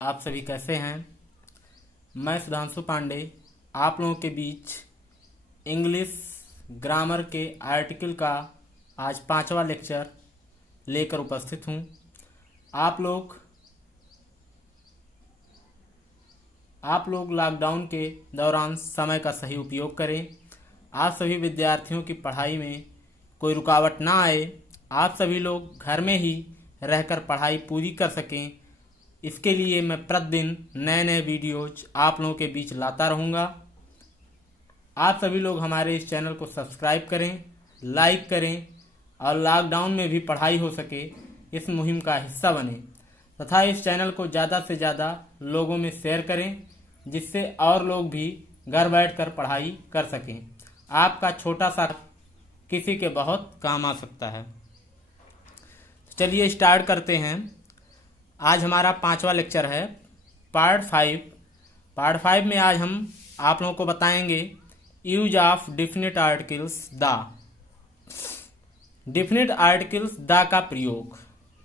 आप सभी कैसे हैं। मैं सुधांशु पांडे आप लोगों के बीच इंग्लिश ग्रामर के आर्टिकल का आज 5वां लेक्चर लेकर उपस्थित हूं। आप लोग लॉकडाउन के दौरान समय का सही उपयोग करें। आप सभी विद्यार्थियों की पढ़ाई में कोई रुकावट ना आए। आप सभी लोग घर में ही रहकर पढ़ाई पूरी कर सकें। इसके लिए मैं प्रतिदिन नए नए वीडियोज आप लोगों के बीच लाता रहूँगा। आप सभी लोग हमारे इस चैनल को सब्सक्राइब करें, लाइक करें और लॉकडाउन में भी पढ़ाई हो सके इस मुहिम का हिस्सा बने तथा इस चैनल को ज़्यादा से ज़्यादा लोगों में शेयर करें, जिससे और लोग भी घर बैठकर पढ़ाई कर सकें। आपका छोटा सा किसी के बहुत काम आ सकता है। चलिए स्टार्ट करते हैं। आज हमारा 5वां लेक्चर है, पार्ट 5। पार्ट 5 में आज हम आप लोगों को बताएंगे use of definite articles the. Definite articles the का प्रयोग,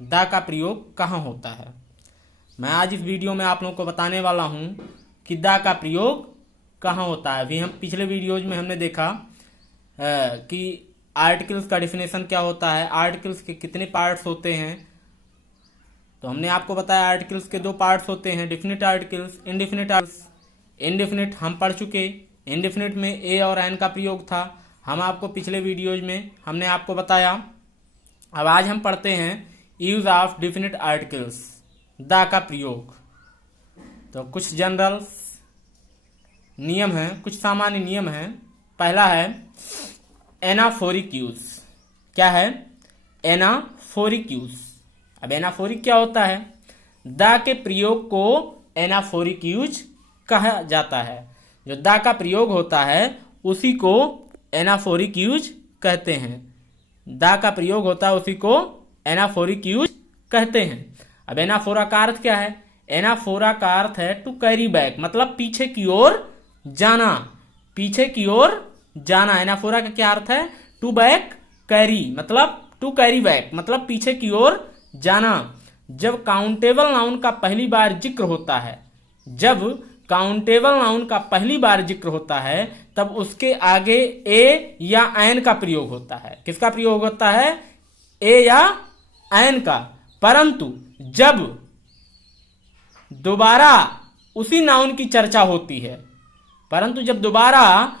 द का प्रयोग कहाँ होता है। मैं आज इस वीडियो में आप लोगों को बताने वाला हूँ कि द का प्रयोग कहाँ होता है। अभी हम पिछले वीडियोज में हमने देखा कि आर्टिकल्स का डिफिनेशन क्या होता है, आर्टिकल्स के कितने पार्ट्स होते हैं। तो हमने आपको बताया आर्टिकल्स के 2 पार्ट्स होते हैं, definite articles, indefinite articles. Indefinite हम पढ़ चुके, इनडिफिनिट में ए और एन का प्रयोग था, हम आपको पिछले वीडियोज में हमने आपको बताया। अब आज हम पढ़ते हैं use of definite articles the का प्रयोग। तो कुछ जनरल नियम हैं, कुछ सामान्य नियम हैं। पहला है एनाफोरिक यूज। क्या है? Anaphoric use. अब एनाफोरिक क्या होता है? द के प्रयोग को एनाफोरिक यूज कहा जाता है। जो द का प्रयोग होता है उसी को एनाफोरिक यूज कहते हैं। द का प्रयोग होता है उसी को एनाफोरिक यूज कहते हैं। अब एनाफोरा का अर्थ क्या है? एनाफोरा का अर्थ है टू कैरी बैक, मतलब पीछे की ओर जाना, पीछे की ओर जाना। एनाफोरा का क्या अर्थ है? टू बैक कैरी, मतलब टू कैरी बैक, मतलब पीछे की ओर जाना। जब काउंटेबल नाउन का पहली बार जिक्र होता है, जब काउंटेबल नाउन का पहली बार जिक्र होता है, तब उसके आगे ए या एन का प्रयोग होता है। किसका प्रयोग होता है? ए या एन का। परंतु जब दोबारा उसी नाउन की चर्चा होती है, परंतु जब दोबारा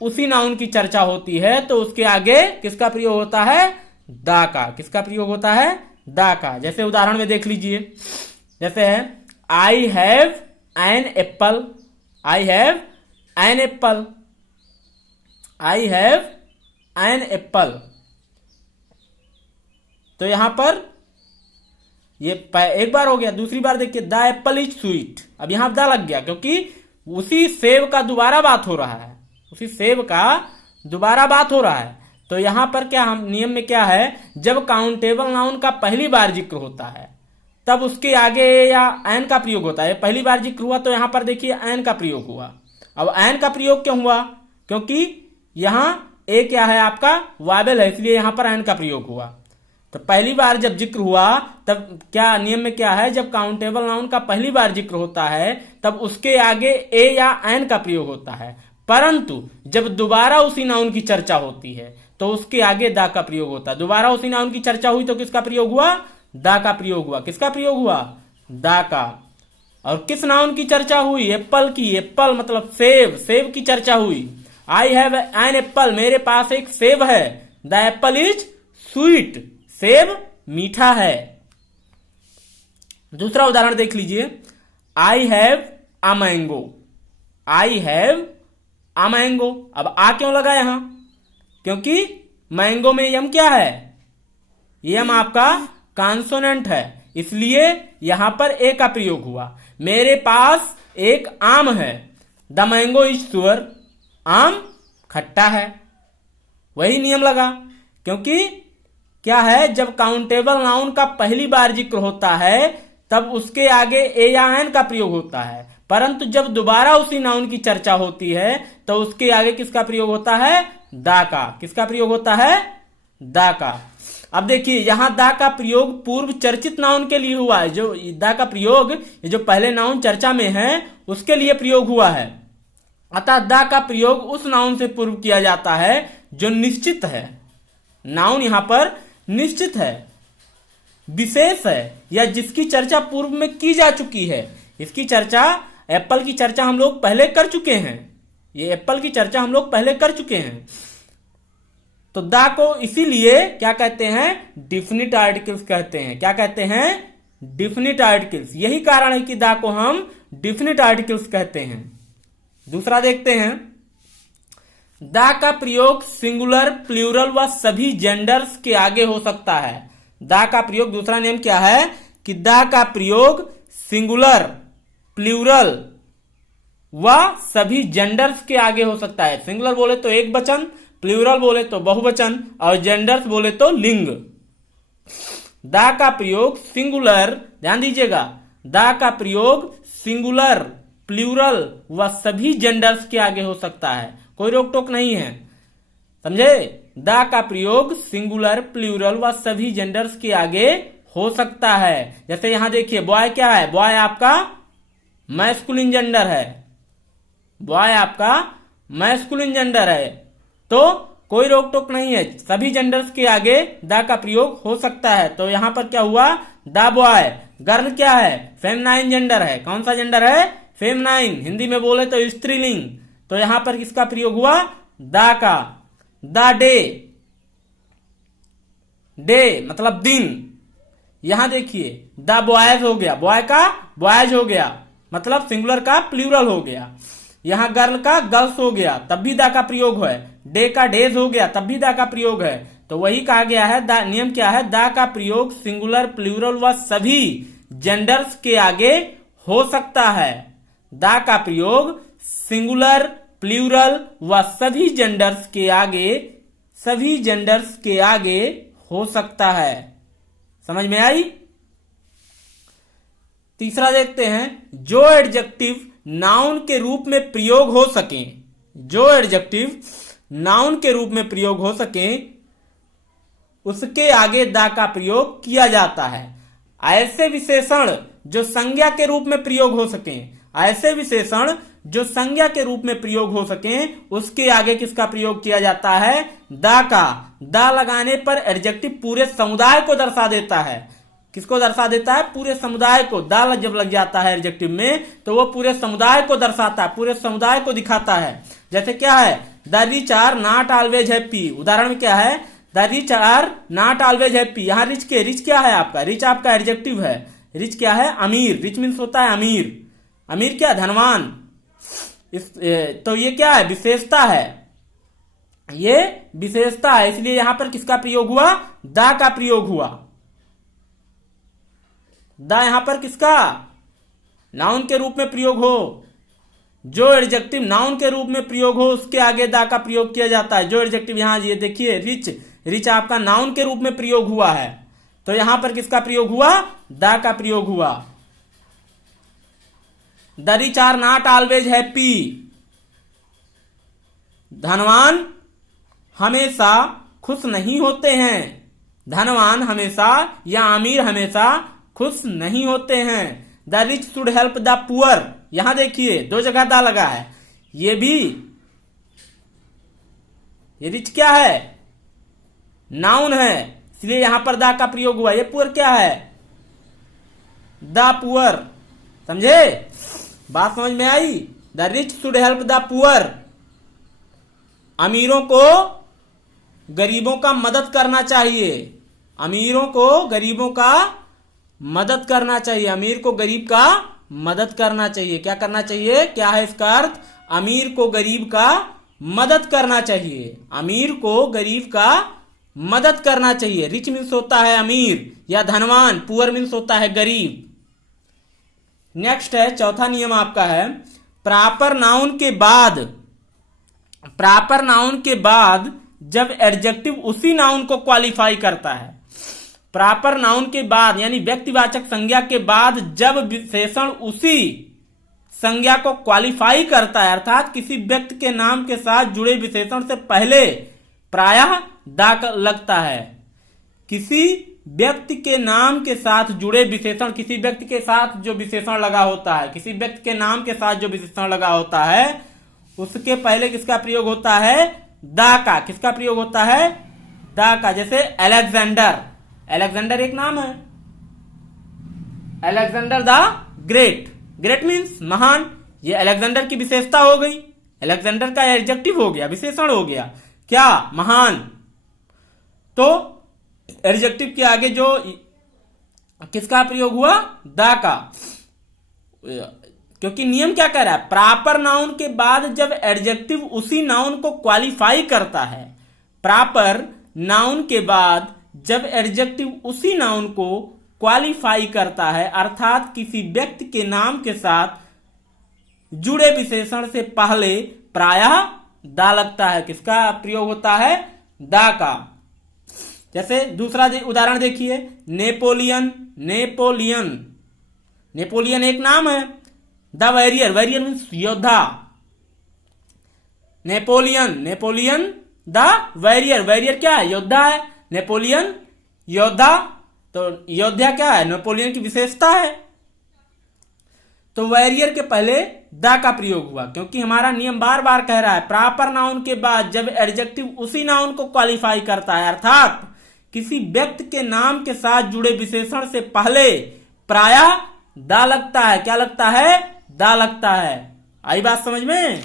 उसी नाउन की चर्चा होती है तो उसके आगे किसका प्रयोग होता है? द का। किसका प्रयोग होता है? द का। जैसे उदाहरण में देख लीजिए, जैसे है I have an apple, I have an apple, I have an apple. तो यहां पर ये एक बार हो गया। दूसरी बार देखिए, द एप्पल इज स्वीट। अब यहां द लग गया क्योंकि उसी सेब का दोबारा बात हो रहा है, उसी सेब का दोबारा बात हो रहा है। तो यहां पर क्या हम नियम में क्या है? जब काउंटेबल नाउन का पहली बार जिक्र होता है तब उसके आगे या एन का प्रयोग होता है। पहली बार जिक्र हुआ तो यहां पर देखिए एन का प्रयोग हुआ। अब एन का प्रयोग क्यों हुआ? क्योंकि यहां ए क्या है? आपका वावेल है, इसलिए यहां पर एन का प्रयोग हुआ। तो पहली बार जब जिक्र हुआ तब क्या नियम में क्या है? जब काउंटेबल नाउन का पहली बार जिक्र होता है तब उसके आगे ए या एन का प्रयोग होता है। परंतु जब दोबारा उसी नाउन की चर्चा होती है तो उसके आगे द का प्रयोग होता है। दोबारा उसी नाउन की चर्चा हुई तो किसका प्रयोग हुआ? द का प्रयोग हुआ। किसका प्रयोग हुआ? द का। और किस नाउन की चर्चा हुई? एप्पल की। एप्पल मतलब सेब, सेब की चर्चा हुई। आई हैव एन एप्पल, मेरे पास एक सेब है। द एप्पल इज स्वीट, सेब मीठा है। दूसरा उदाहरण देख लीजिए, I have a mango, I have a mango. अब आ क्यों लगा यहां? क्योंकि मैंगो में यम क्या है? यम आपका कॉन्सोनेंट है, इसलिए यहां पर ए का प्रयोग हुआ। मेरे पास एक आम है। द मैंगो इज सुअर, आम खट्टा है। वही नियम लगा, क्योंकि क्या है? जब काउंटेबल नाउन का पहली बार जिक्र होता है तब उसके आगे ए या एन का प्रयोग होता है। परंतु जब दोबारा उसी नाउन की चर्चा होती है तो उसके आगे किसका प्रयोग होता है? द का। किसका प्रयोग होता है? द का। अब देखिए यहां दा का प्रयोग पूर्व चर्चित नाउन के लिए हुआ है। जो दा का प्रयोग जो पहले नाउन चर्चा में है उसके लिए प्रयोग हुआ है। अतः दा का प्रयोग उस नाउन से पूर्व किया जाता है जो निश्चित है। नाउन यहां पर निश्चित है, विशेष है, या जिसकी चर्चा पूर्व में की जा चुकी है। इसकी चर्चा, एप्पल की चर्चा हम लोग पहले कर चुके हैं। ये एप्पल की चर्चा हम लोग पहले कर चुके हैं। तो दा को इसीलिए क्या कहते हैं? डिफिनिट आर्टिकल्स कहते हैं। क्या कहते हैं? Definite articles. यही कारण है कि दा को हम डिफिनिट आर्टिकल्स कहते हैं। दूसरा देखते हैं, दा का प्रयोग सिंगुलर, प्लूरल व सभी जेंडर्स के आगे हो सकता है। दा का प्रयोग, दूसरा नियम क्या है कि दा का प्रयोग सिंगुलर, प्लूरल व सभी जेंडर्स के आगे हो सकता है। सिंगुलर बोले तो एक वचन, प्लूरल बोले तो बहुवचन, और जेंडर्स बोले तो लिंग। दा का प्रयोग सिंगुलर, ध्यान दीजिएगा, दा का प्रयोग सिंगुलर, प्लूरल व सभी जेंडर्स के आगे हो सकता है। कोई रोक टोक नहीं है, समझे? दा का प्रयोग सिंगुलर, प्लूरल व सभी जेंडर्स के आगे हो सकता है। जैसे यहां देखिए, बॉय क्या है? बॉय आपका मैस्कुलिन जेंडर है। बॉय आपका मैस्कुलिन जेंडर है, तो कोई रोक टोक नहीं है, सभी जेंडर्स के आगे दा का प्रयोग हो सकता है। तो यहां पर क्या हुआ? दा बॉय। गर्ल क्या है? फेमिनाइन जेंडर है। कौन सा जेंडर है? फेमिनाइन। हिंदी में बोले तो स्त्रीलिंग। तो यहां पर किसका प्रयोग हुआ? दा का। दा डे, डे मतलब दिन। यहां देखिए, दा बॉयज हो गया, बॉय का बॉयज हो गया, मतलब सिंगुलर का प्लूरल हो गया। यहां गर्ल का गर्ल्स हो गया, तब भी दा का प्रयोग है। डे का डेज हो गया, तब भी दा का प्रयोग है। तो वही कहा गया है, दा नियम क्या है? दा का प्रयोग सिंगुलर, प्लूरल व सभी जेंडर्स के आगे हो सकता है। दा का प्रयोग सिंगुलर, प्लूरल व सभी जेंडर्स के आगे, सभी जेंडर्स के आगे हो सकता है। समझ में आई? तीसरा देखते हैं, जो एडजेक्टिव नाउन के रूप में प्रयोग हो सके, जो एडजेक्टिव नाउन के रूप में प्रयोग हो सके उसके आगे दा का प्रयोग किया जाता है। ऐसे विशेषण जो संज्ञा के रूप में प्रयोग हो सके, ऐसे विशेषण जो संज्ञा के रूप में प्रयोग हो सके उसके आगे किसका प्रयोग किया जाता है? दा का। दा लगाने पर एडजेक्टिव पूरे समुदाय को दर्शा देता है। किसको दर्शा देता है? पूरे समुदाय को। दा जब लग जाता है एडजेक्टिव में तो वो पूरे समुदाय को दर्शाता है, पूरे समुदाय को दिखाता है। जैसे क्या है? The rich are not always happy. उदाहरण में क्या है? The rich are not always happy. यहाँ रिच के, रिच क्या है आपका? रिच आपका एडजेक्टिव है। रिच क्या है? अमीर। रिच मीन्स होता है अमीर। अमीर क्या? धनवान। तो ये क्या है? विशेषता है, ये विशेषता है। इसलिए यहां पर किसका प्रयोग हुआ? दा का प्रयोग हुआ। दा यहां पर किसका? नाउन के रूप में प्रयोग हो। जो एडजेक्टिव नाउन के रूप में प्रयोग हो उसके आगे दा का प्रयोग किया जाता है। जो एडजेक्टिव यहां ये देखिए, रिच, रिच आपका नाउन के रूप में प्रयोग हुआ है, तो यहां पर किसका प्रयोग हुआ? दा का प्रयोग हुआ। The rich are not always happy. धनवान हमेशा खुश नहीं होते हैं। धनवान हमेशा या अमीर हमेशा खुश नहीं होते हैं। The rich should help the poor. यहां देखिए, दो जगह दा लगा है। ये भी, ये रिच क्या है? नाउन है, इसलिए यहां पर दा का प्रयोग हुआ। ये पुअर क्या है? The poor. समझे? बात समझ में आई? The rich should help the poor. अमीरों को गरीबों का मदद करना चाहिए। अमीरों को गरीबों का मदद करना चाहिए। अमीर को गरीब का मदद करना चाहिए। क्या करना चाहिए? क्या है इसका अर्थ? अमीर को गरीब का मदद करना चाहिए। अमीर को गरीब का मदद करना चाहिए। रिच मीन्स होता है अमीर या धनवान, पुअर मीन्स होता है गरीब। नेक्स्ट है, चौथा नियम आपका है, प्रॉपर नाउन के बाद, प्रॉपर नाउन के बाद जब एडजेक्टिव उसी नाउन को क्वालिफाई करता है, प्रॉपर नाउन के बाद यानी व्यक्तिवाचक संज्ञा के बाद जब विशेषण उसी संज्ञा को क्वालिफाई करता है, अर्थात किसी व्यक्ति के नाम के साथ जुड़े विशेषण से पहले प्रायः दा लगता है। किसी व्यक्ति के नाम के साथ जुड़े विशेषण, किसी व्यक्ति के साथ जो विशेषण लगा होता है, किसी व्यक्ति के नाम के साथ जो विशेषण लगा होता है, उसके पहले किसका प्रयोग होता है? दा का। किसका प्रयोग होता है? दा का। जैसे अलेक्जेंडर, अलेक्जेंडर एक नाम है, Alexander the great, great means महान, ये अलेक्जेंडर की विशेषता हो गई, अलेक्जेंडर का एडजेक्टिव हो गया, विशेषण हो गया, क्या? महान। तो एडजेक्टिव के आगे जो किसका प्रयोग हुआ? दा का। क्योंकि नियम क्या कह रहा है? प्रॉपर नाउन के बाद जब एडजेक्टिव उसी नाउन को क्वालिफाई करता है, प्रॉपर नाउन के बाद जब एडजेक्टिव उसी नाउन को क्वालिफाई करता है, अर्थात किसी व्यक्ति के नाम के साथ जुड़े विशेषण से पहले प्रायः दा लगता है। किसका प्रयोग होता है? दा का। जैसे दूसरा उदाहरण देखिए, नेपोलियन, नेपोलियन, नेपोलियन एक नाम है। द वॉरियर, वॉरियर मीन्स योद्धा, Napoleon, Napoleon the warrior, warrior क्या है? योद्धा है। नेपोलियन योद्धा, तो योद्धा क्या है? नेपोलियन की विशेषता है। तो वॉरियर के पहले दा का प्रयोग हुआ, क्योंकि हमारा नियम बार बार कह रहा है प्रॉपर नाउन के बाद जब एडजेक्टिव उसी नाउन को क्वालिफाई करता है, अर्थात किसी व्यक्ति के नाम के साथ जुड़े विशेषण से पहले प्रायः दा लगता है। क्या लगता है? दा लगता है। आई बात समझ में?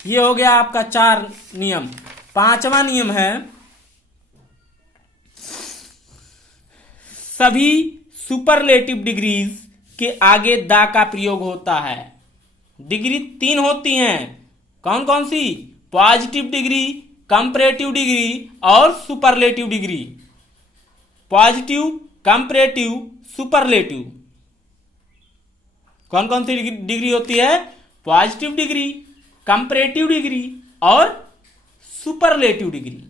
ये हो गया आपका 4 नियम। 5वां नियम है, सभी सुपरलेटिव डिग्रीज के आगे दा का प्रयोग होता है। डिग्री 3 होती हैं, कौन कौन सी? पॉजिटिव डिग्री, कंपैरेटिव डिग्री और superlative degree. Positive, comparative, superlative. कौन कौन सी डिग्री होती है? पॉजिटिव डिग्री, कंपैरेटिव डिग्री और सुपरलेटिव डिग्री।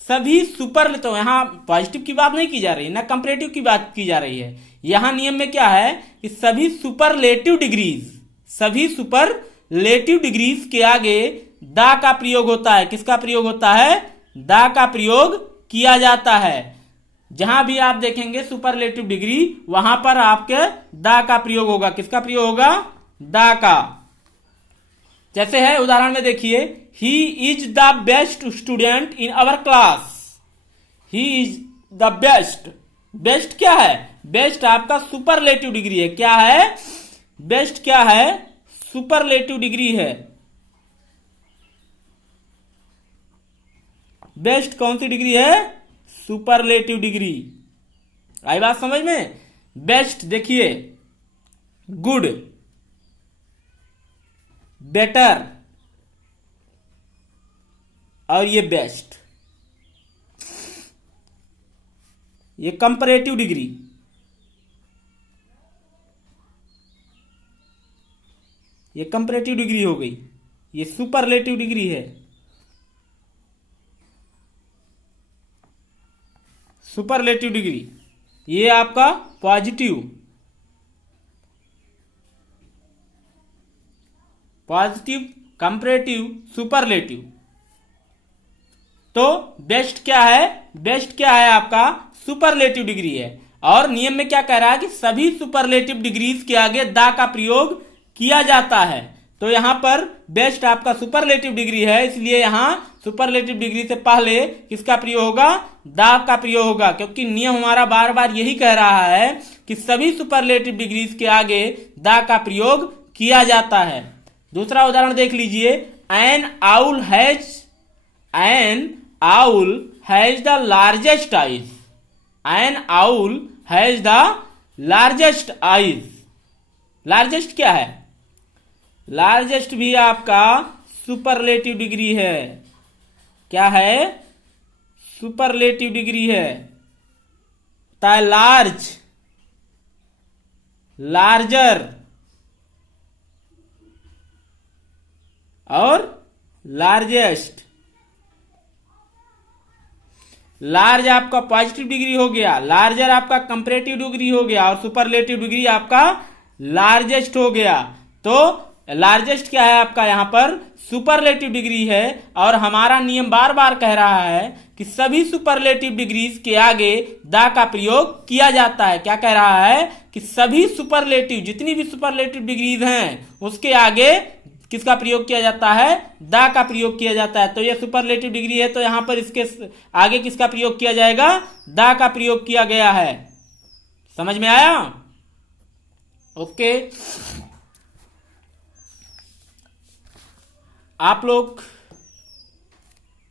सभी सुपर, तो यहां पॉजिटिव की बात नहीं की जा रही है, ना कंपैरेटिव की बात की जा रही है। यहां नियम में क्या है कि सभी सुपरलेटिव डिग्रीज, सभी सुपरलेटिव डिग्रीज के आगे दा का प्रयोग होता है। किसका प्रयोग होता है? दा का प्रयोग किया जाता है। जहां भी आप देखेंगे सुपरलेटिव डिग्री, वहां पर आपके दा का प्रयोग होगा। किसका प्रयोग होगा? दा का। जैसे है उदाहरण में देखिए, he is the best student in our class. He is the best, best क्या है? बेस्ट आपका सुपरलेटिव डिग्री है। क्या है? बेस्ट क्या है? सुपरलेटिव डिग्री है। बेस्ट कौन सी डिग्री है? Superlative degree. आई बात समझ में? बेस्ट देखिए, गुड, बेटर और ये बेस्ट, ये कंपैरेटिव डिग्री। ये कंपैरेटिव डिग्री हो गई, ये सुपरलेटिव डिग्री है। सुपरलेटिव डिग्री ये आपका पॉजिटिव, पॉजिटिव, कंपैरेटिव, सुपरलेटिव। तो बेस्ट क्या है? बेस्ट क्या है आपका? सुपरलेटिव डिग्री है। और नियम में क्या कह रहा है कि सभी सुपरलेटिव डिग्रीज के आगे दा का प्रयोग किया जाता है। तो यहां पर बेस्ट आपका सुपरलेटिव डिग्री है, इसलिए यहां सुपरलेटिव डिग्री से पहले किसका प्रयोग होगा? दा का प्रयोग होगा, क्योंकि नियम हमारा बार बार यही कह रहा है कि सभी सुपरलेटिव डिग्रीज के आगे दा का प्रयोग किया जाता है। दूसरा उदाहरण देख लीजिए, N owl has the largest eyes. N owl has the largest eyes. Largest क्या है? लार्जेस्ट भी आपका सुपरलेटिव डिग्री है। क्या है? सुपरलेटिव डिग्री है। लार्ज, लार्जर और लार्जेस्ट। लार्ज आपका पॉजिटिव डिग्री हो गया, लार्जर आपका कंपैरेटिव डिग्री हो गया और सुपरलेटिव डिग्री आपका लार्जेस्ट हो गया। तो लार्जेस्ट क्या है आपका यहाँ पर सुपरलेटिव डिग्री है। और हमारा नियम बार बार कह रहा है कि सभी सुपरलेटिव डिग्रीज के आगे द का प्रयोग किया जाता है। क्या कह रहा है कि सभी सुपरलेटिव, जितनी भी सुपरलेटिव डिग्रीज हैं उसके आगे किसका प्रयोग किया जाता है, द का प्रयोग किया जाता है। तो ये सुपरलेटिव डिग्री है तो यहां पर इसके आगे किसका प्रयोग किया जाएगा, द का प्रयोग किया गया है। समझ में आया? ओके। आप लोग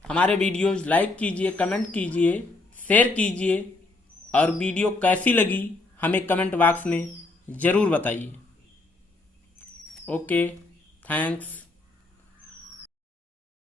हमारे वीडियोज लाइक कीजिए, कमेंट कीजिए, शेयर कीजिए और वीडियो कैसी लगी हमें कमेंट बॉक्स में ज़रूर बताइए। Okay, thanks.